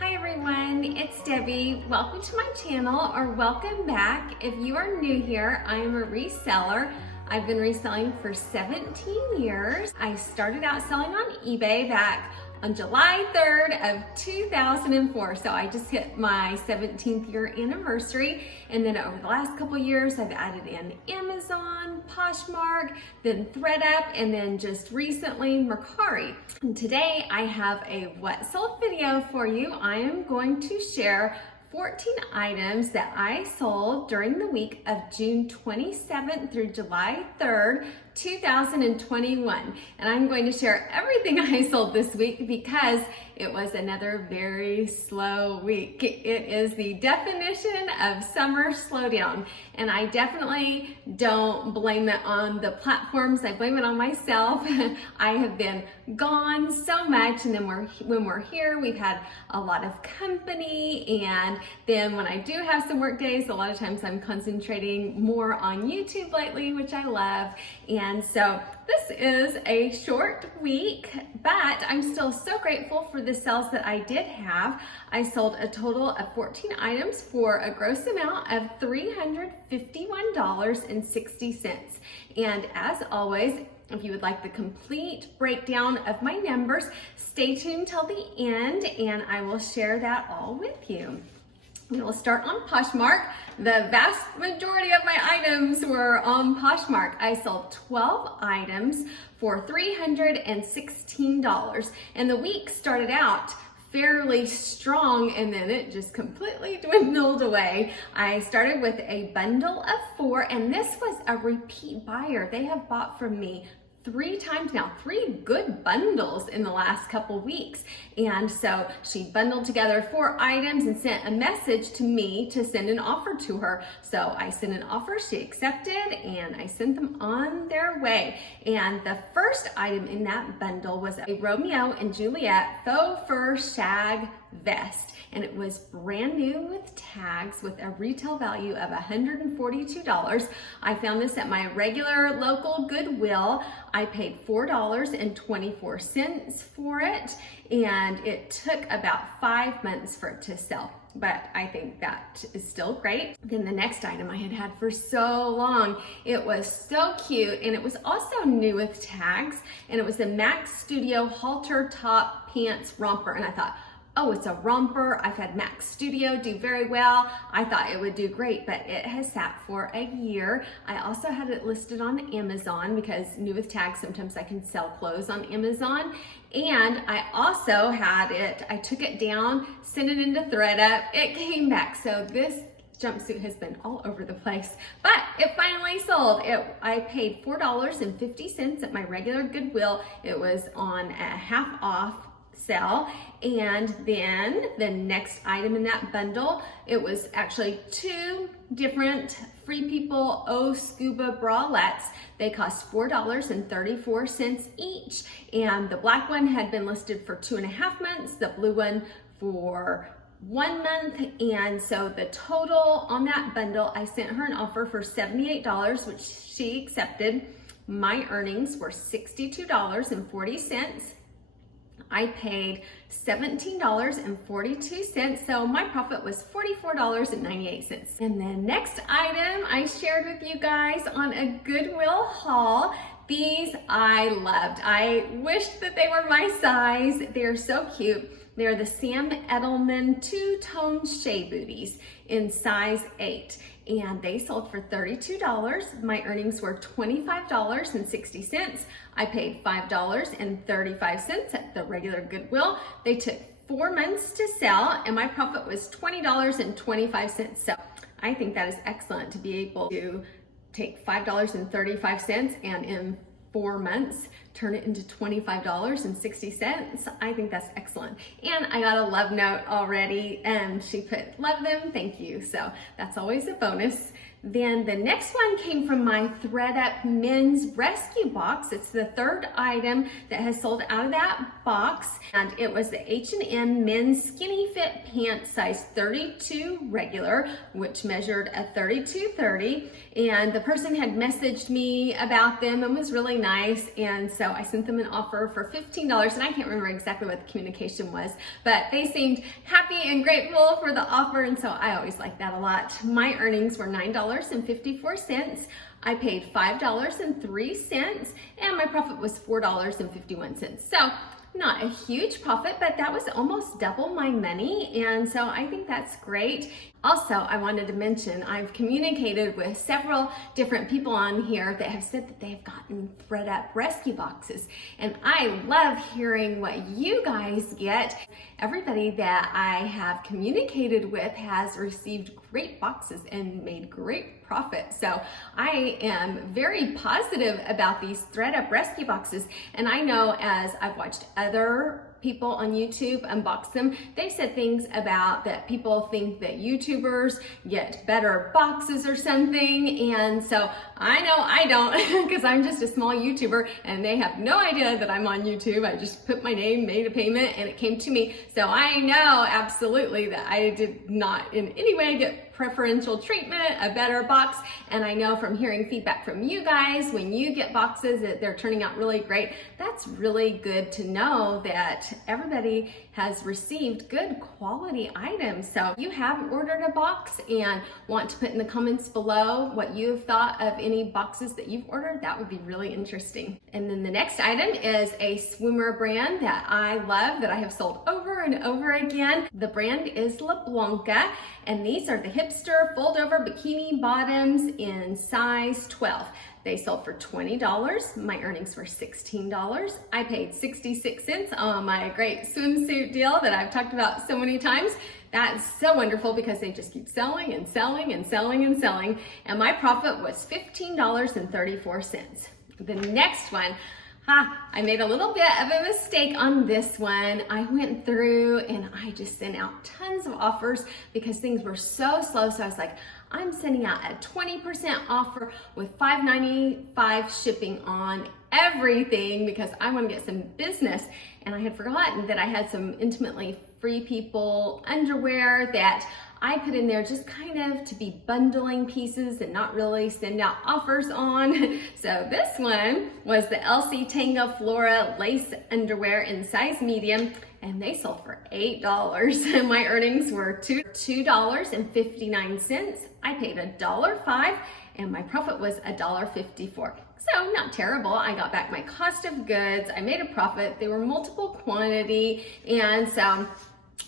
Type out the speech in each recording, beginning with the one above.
Hi everyone, it's Debbie. Welcome to my channel, or welcome back. If you are new here, I am a reseller. I've been reselling for 17 years. I started out selling on eBay back on July 3rd of 2004. So I just hit my 17th year anniversary. And then over the last couple years, I've added in Amazon, Poshmark, then ThredUp, and then just recently Mercari. And today I have a what sold video for you. I am going to share 14 items that I sold during the week of June 27th through July 3rd, 2021. And I'm going to share everything I sold this week because it was another very slow week. It is the definition of summer slowdown. And I definitely don't blame it on the platforms. I blame it on myself. I have been gone so much, and then when we're here, we've had a lot of company, and then when I do have some work days, a lot of times I'm concentrating more on YouTube lately, which I love. And so this is a short week, but I'm still so grateful for the sales that I did have. I sold a total of 14 items for a gross amount of $351.60. And as always, if you would like the complete breakdown of my numbers, stay tuned till the end and I will share that all with you. We will start on Poshmark. The vast majority of my items were on Poshmark. I sold 12 items for $316, and the week started out fairly strong, and then it just completely dwindled away. I started with a bundle of 4, and this was a repeat buyer. They have bought from me 3 times now, 3 good bundles in the last couple weeks. And so she bundled together 4 items and sent a message to me to send an offer to her. So I sent an offer, she accepted, and I sent them on their way. And the first item in that bundle was a Romeo and Juliet faux fur shag vest, and it was brand new with tags with a retail value of $142. I found this at my regular local Goodwill. I paid $4.24 for it, and it took about 5 months for it to sell, but I think that is still great. Then the next item I had had for so long, it was so cute, and it was also new with tags, and it was a Max Studio halter top pants romper, and I thought, oh, it's a romper. I've had Max Studio do very well. I thought it would do great, but it has sat for a year. I also had it listed on Amazon because new with tags, sometimes I can sell clothes on Amazon. And I also had it, I took it down, sent it into ThredUp, it came back. So this jumpsuit has been all over the place, but it finally sold. I paid $4.50 at my regular Goodwill. It was on a half off sale. And then the next item in that bundle, it was actually 2 different Free People Scuba bralettes. They cost $4.34 each, and the black one had been listed for 2.5 months, the blue one for 1 month. And so the total on that bundle, I sent her an offer for $78, which she accepted. My earnings were $62.40. I paid $17.42, so my profit was $44.98. And the next item I shared with you guys on a Goodwill haul. These I loved. I wished that they were my size. They're so cute. They're the Sam Edelman two-tone shea booties in size 8. And they sold for $32. My earnings were $25.60. I paid $5.35 at the regular Goodwill. They took 4 months to sell, and my profit was $20.25. So I think that is excellent to be able to take $5.35 and in 4 months turn it into $25.60. I think that's excellent. And I got a love note already, and she put, love them, thank you. So that's always a bonus. Then the next one came from my Thread Up Men's Rescue Box. It's the third item that has sold out of that box. And it was the H&M Men's Skinny Fit Pants size 32 regular, which measured a 32-30. And the person had messaged me about them and was really nice. And so I sent them an offer for $15. And I can't remember exactly what the communication was, but they seemed happy and grateful for the offer. And so I always like that a lot. My earnings were $9.54. I paid $5.03 and my profit was $4.51. So not a huge profit, but that was almost double my money. And so I think that's great. Also, I wanted to mention, I've communicated with several different people on here that have said that they've gotten Thread Up rescue boxes. And I love hearing what you guys get. Everybody that I have communicated with has received great boxes and made great profit. So I am very positive about these Thread Up rescue boxes. And I know as I've watched other people on YouTube unbox them, they said things about that people think that YouTubers get better boxes or something. And so I know I don't, because I'm just a small YouTuber and they have no idea that I'm on YouTube. I just put my name, made a payment, and it came to me. So I know absolutely that I did not in any way get preferential treatment, a better box. And I know from hearing feedback from you guys, when you get boxes that they're turning out really great, that's really good to know that everybody has received good quality items. So if you have ordered a box and want to put in the comments below what you have thought of any boxes that you've ordered, that would be really interesting. And then the next item is a swimmer brand that I love, that I have sold over and over again. The brand is La Blanca, and these are the hipster fold over bikini bottoms in size 12. They sold for $20. My earnings were $16. I paid 66 cents on my great swimsuit deal that I've talked about so many times. That's so wonderful because they just keep selling and selling and selling and selling. And my profit was $15.34. The next one, I made a little bit of a mistake on this one. I went through and I just sent out tons of offers because things were so slow. So I was like, I'm sending out a 20% offer with $5.95 shipping on everything because I want to get some business. And I had forgotten that I had some Intimately Free People underwear that I put in there just kind of to be bundling pieces and not really send out offers on. So this one was the Elsie Tango Flora lace underwear in size medium, and they sold for $8. And my earnings were $2.59. I paid $1.05 and my profit was $1.54. So not terrible. I got back my cost of goods. I made a profit. They were multiple quantity, and so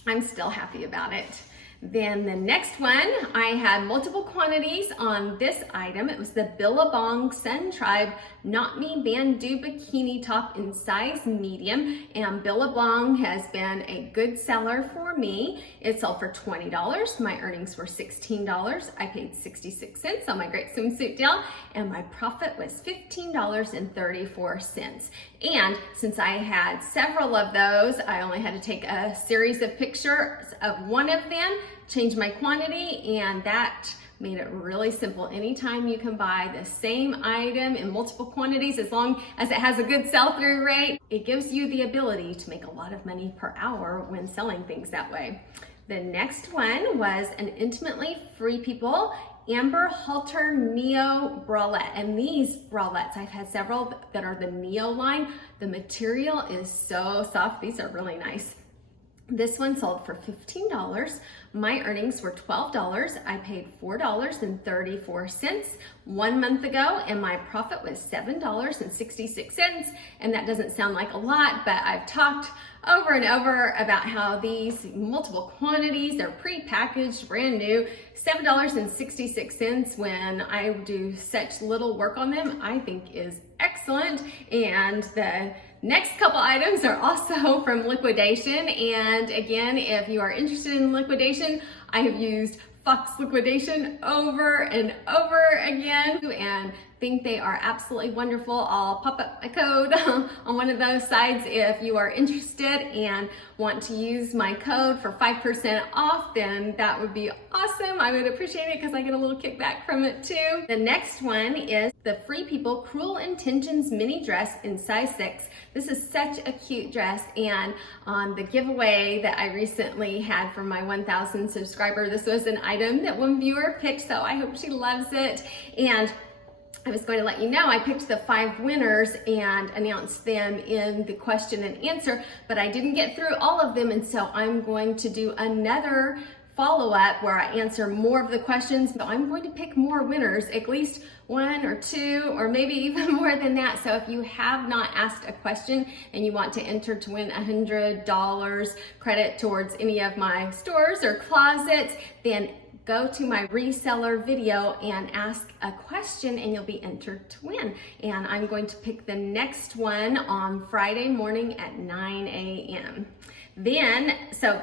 I'm still happy about it. Then the next one, I had multiple quantities on this item. It was the Billabong Sun Tribe Not Me Bandeau Bikini Top in size medium. And Billabong has been a good seller for me. It sold for $20. My earnings were $16. I paid 66 cents on my great swimsuit deal, and my profit was $15.34. And since I had several of those, I only had to take a series of pictures of one of them, change my quantity, and that made it really simple. Anytime you can buy the same item in multiple quantities, as long as it has a good sell-through rate, it gives you the ability to make a lot of money per hour when selling things that way. The next one was an Intimately Free People Amber Halter Neo bralette, and these bralettes, I've had several that are the Neo line. The material is so soft. These are really nice. This one sold for $15. My earnings were $12. I paid $4.34 1 month ago, and my profit was $7.66. And that doesn't sound like a lot, but I've talked over and over about how these multiple quantities, they're pre-packaged, brand new, $7.66 when I do such little work on them, I think is excellent. And the next couple items are also from liquidation. And again, if you are interested in liquidation, I have used Fox liquidation over and over again, and think they are absolutely wonderful. I'll pop up a code on one of those sites if you are interested and want to use my code for 5% off, then that would be awesome. I would appreciate it because I get a little kickback from it too. The next one is the Free People Cruel Intentions mini dress in size 6. This is such a cute dress, and on the giveaway that I recently had for my 1,000 subscriber, this was an item that one viewer picked, so I hope she loves it. And I was going to let you know I picked the 5 winners and announced them in the question and answer, but I didn't get through all of them, and so I'm going to do another follow-up where I answer more of the questions. So I'm going to pick more winners, at least 1 or 2 or maybe even more than that. So if you have not asked a question and you want to enter to win $100 credit towards any of my stores or closets, then go to my reseller video and ask a question and you'll be entered to win. And I'm going to pick the next one on Friday morning at 9 a.m. Then, so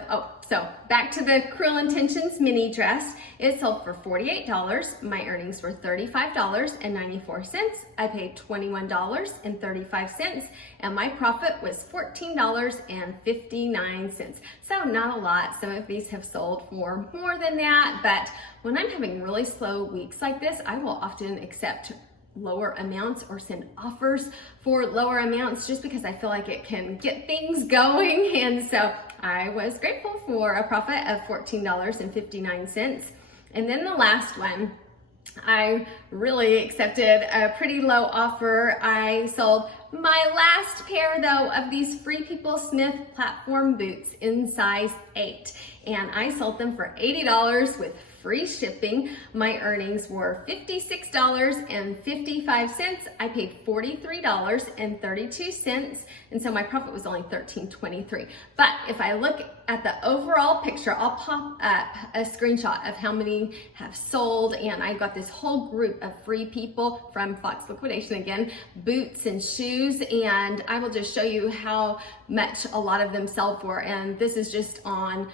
back to the Cruel Intentions mini dress. It sold for $48. My earnings were $35.94. I paid $21.35, and my profit was $14.59. So not a lot. Some of these have sold for more than that, but when I'm having really slow weeks like this, I will often accept lower amounts or send offers for lower amounts just because I feel like it can get things going. And so I was grateful for a profit of $14.59. And then the last one, I really accepted a pretty low offer. I sold my last pair though of these Free People Smith platform boots in size 8, and I sold them for $80 with free shipping. My earnings were $56.55. I paid $43.32, and so my profit was only $13.23. But if I look at the overall picture, I'll pop up a screenshot of how many have sold, and I got this whole group of Free People from Fox Liquidation again, boots and shoes, and I will just show you how much a lot of them sell for. And this is just on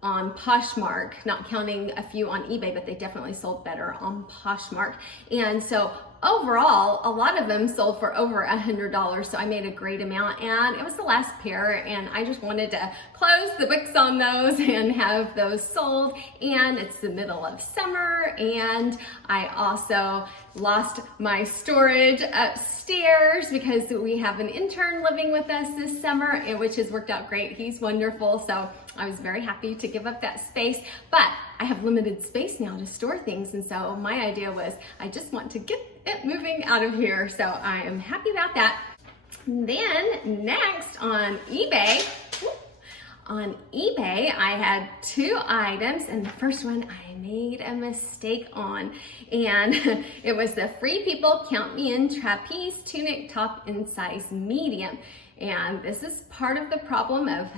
Poshmark, not counting a few on eBay, but they definitely sold better on Poshmark. And so overall, a lot of them sold for over $100, so I made a great amount, and it was the last pair, and I just wanted to close the books on those and have those sold. And it's the middle of summer, and I also lost my storage upstairs because we have an intern living with us this summer, which has worked out great. He's wonderful, so I was very happy to give up that space, but I have limited space now to store things, and so my idea was I just want to get it moving out of here, so I am happy about that. Then next on eBay, I had 2 items, and the first one I made a mistake on, and it was the Free People Count Me In trapeze tunic top in size medium. And this is part of the problem of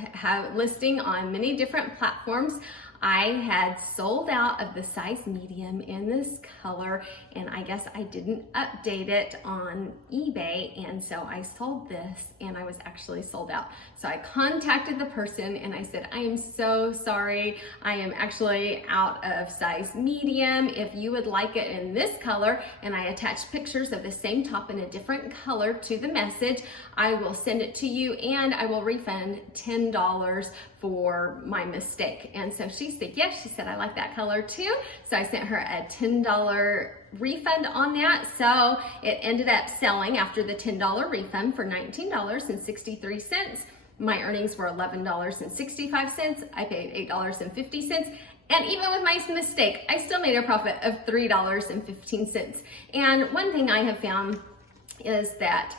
listing on many different platforms. I had sold out of the size medium in this color, and I guess I didn't update it on eBay, and so I sold this and I was actually sold out. So I contacted the person and I said, I am so sorry, I am actually out of size medium. If you would like it in this color, and I attached pictures of the same top in a different color to the message, I will send it to you and I will refund $10 for my mistake. And so she said yes. She said I like that color too, so I sent her a $10 refund on that. So it ended up selling after the $10 refund for $19.63. My earnings were $11.65. I paid $8.50. And even with my mistake, I still made a profit of $3.15. And one thing I have found is that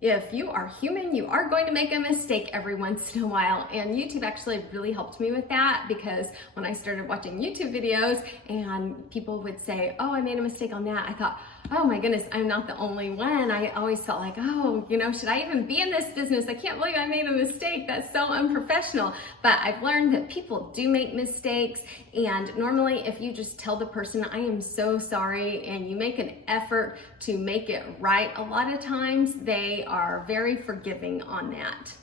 if you are human, you are going to make a mistake every once in a while. And YouTube actually really helped me with that, because when I started watching YouTube videos and people would say, oh, I made a mistake on that, I thought, oh my goodness, I'm not the only one. I always felt like, oh, should I even be in this business? I can't believe I made a mistake. That's so unprofessional. But I've learned that people do make mistakes. And normally if you just tell the person, I am so sorry, and you make an effort to make it right, a lot of times they are very forgiving on that.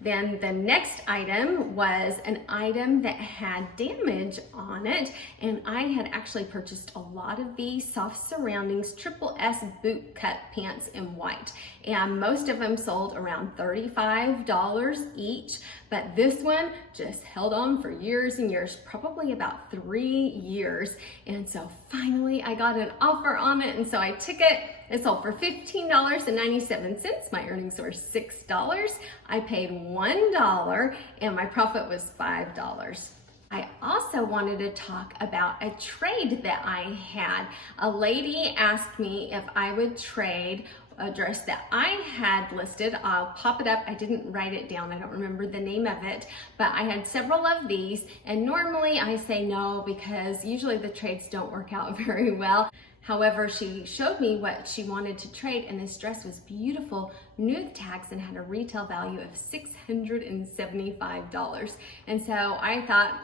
Then the next item was an item that had damage on it, and I had actually purchased a lot of these soft surroundings triple S boot cut pants in white, and most of them sold around $35 each, but this one just held on for years and years, probably about 3 years. And so finally I got an offer on it, and so I took it. It sold for $15.97. My earnings were $6. I paid $1 and my profit was $5. I also wanted to talk about a trade that I had. A lady asked me if I would trade a dress that I had listed. I'll pop it up. I didn't write it down. I don't remember the name of it, but I had several of these, and normally I say no because usually the trades don't work out very well. However, she showed me what she wanted to trade, and this dress was beautiful, new with tags, and had a retail value of $675. And so I thought,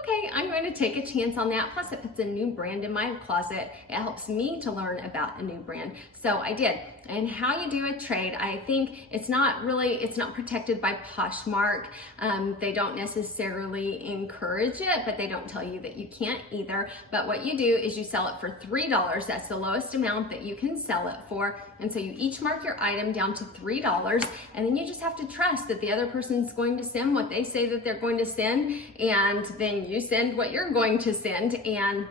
okay, I'm going to take a chance on that. Plus it puts a new brand in my closet. It helps me to learn about a new brand. So I did. And how you do a trade, I think it's not protected by Poshmark. They don't necessarily encourage it, but they don't tell you that you can't either. But what you do is you sell it for $3. That's the lowest amount that you can sell it for. And so you each mark your item down to $3, and then you just have to trust that the other person's going to send what they say that they're going to send, and then you send what you're going to send, and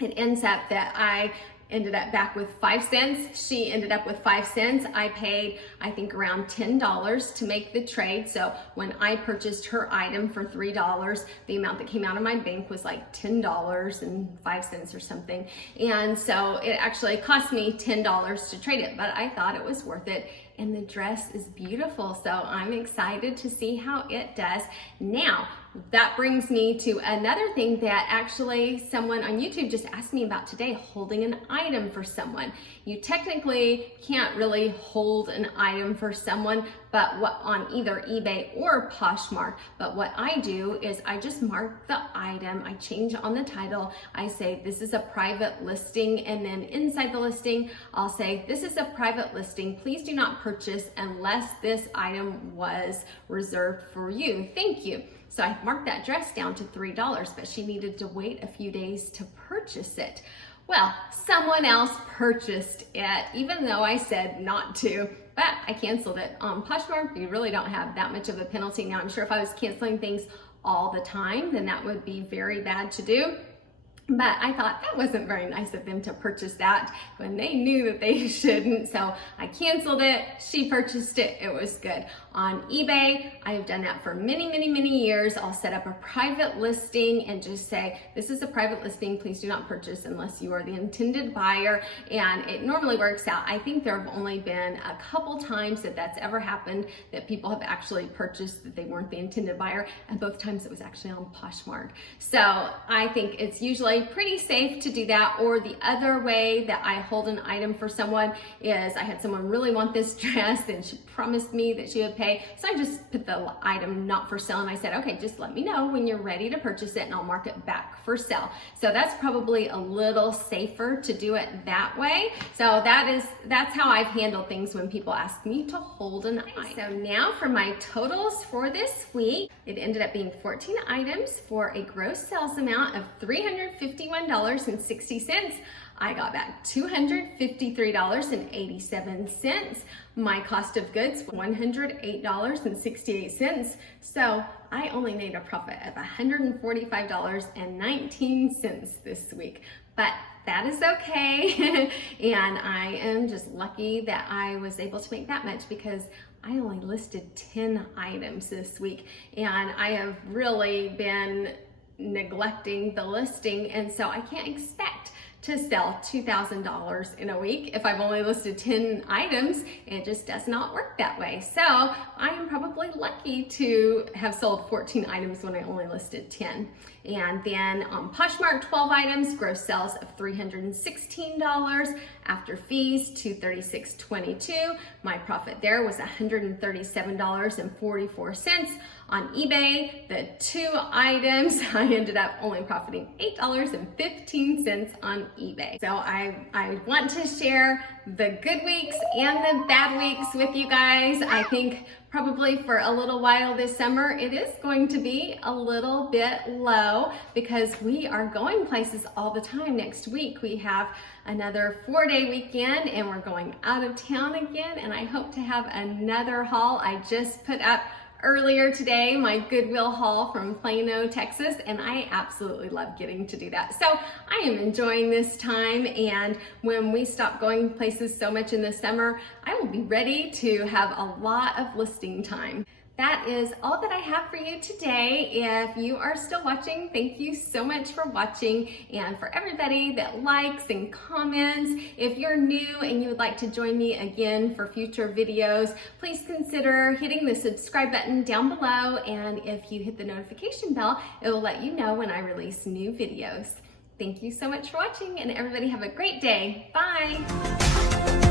it ends up that I ended up back with 5 cents. She ended up with 5 cents. I paid, I think, around $10 to make the trade. So when I purchased her item for $3, the amount that came out of my bank was like $10.05 or something. And so it actually cost me $10 to trade it, but I thought it was worth it. And the dress is beautiful, so I'm excited to see how it does. Now, that brings me to another thing that actually someone on YouTube just asked me about today, holding an item for someone. You technically can't really hold an item for someone, but what on either eBay or Poshmark. But what I do is I just mark the item, I change on the title, I say this is a private listing, and then inside the listing, I'll say this is a private listing. Please do not purchase unless this item was reserved for you. Thank you. So I marked that dress down to $3, but she needed to wait a few days to purchase it. Well, someone else purchased it, even though I said not to, but I canceled it. On Poshmark, you really don't have that much of a penalty. Now, I'm sure if I was canceling things all the time, then that would be very bad to do. But I thought that wasn't very nice of them to purchase that when they knew that they shouldn't. So I canceled it. She purchased it. It was good. On eBay, I have done that for many, many, many years. I'll set up a private listing and just say, this is a private listing. Please do not purchase unless you are the intended buyer. And it normally works out. I think there have only been a couple times that that's ever happened, that people have actually purchased that they weren't the intended buyer. And both times it was actually on Poshmark. So I think it's usually pretty safe to do that. Or the other way that I hold an item for someone is I had someone really want this dress and she promised me that she would pay. So I just put the item not for sale, and I said, okay, just let me know when you're ready to purchase it and I'll mark it back for sale. So that's probably a little safer to do it that way. So that's how I've handled things when people ask me to hold an item. So now for my totals for this week, it ended up being 14 items for a gross sales amount of $351.60. I got back $253.87. My cost of goods, $108.68. So I only made a profit of $145.19 this week. But that is okay. And I am just lucky that I was able to make that much because I only listed 10 items this week. And I have really been neglecting the listing, and so I can't expect to sell $2,000 in a week if I've only listed 10 items. It just does not work that way. So I am probably lucky to have sold 14 items when I only listed 10. And then on Poshmark, 12 items, gross sales of $316. After fees, $236.22. My profit there was $137.44. On eBay, the 2 items, I ended up only profiting $8.15 on eBay. So I want to share the good weeks and the bad weeks with you guys. I think probably for a little while this summer, it is going to be a little bit low because we are going places all the time. Next week, we have another 4-day weekend and we're going out of town again, and I hope to have another haul. I just put up earlier today my Goodwill haul from Plano, Texas, and I absolutely love getting to do that. So I am enjoying this time, and when we stop going places so much in the summer, I will be ready to have a lot of listing time. That is all that I have for you today. If you are still watching, thank you so much for watching. And for everybody that likes and comments, if you're new and you would like to join me again for future videos, please consider hitting the subscribe button down below. And if you hit the notification bell, it will let you know when I release new videos. Thank you so much for watching, and everybody have a great day. Bye.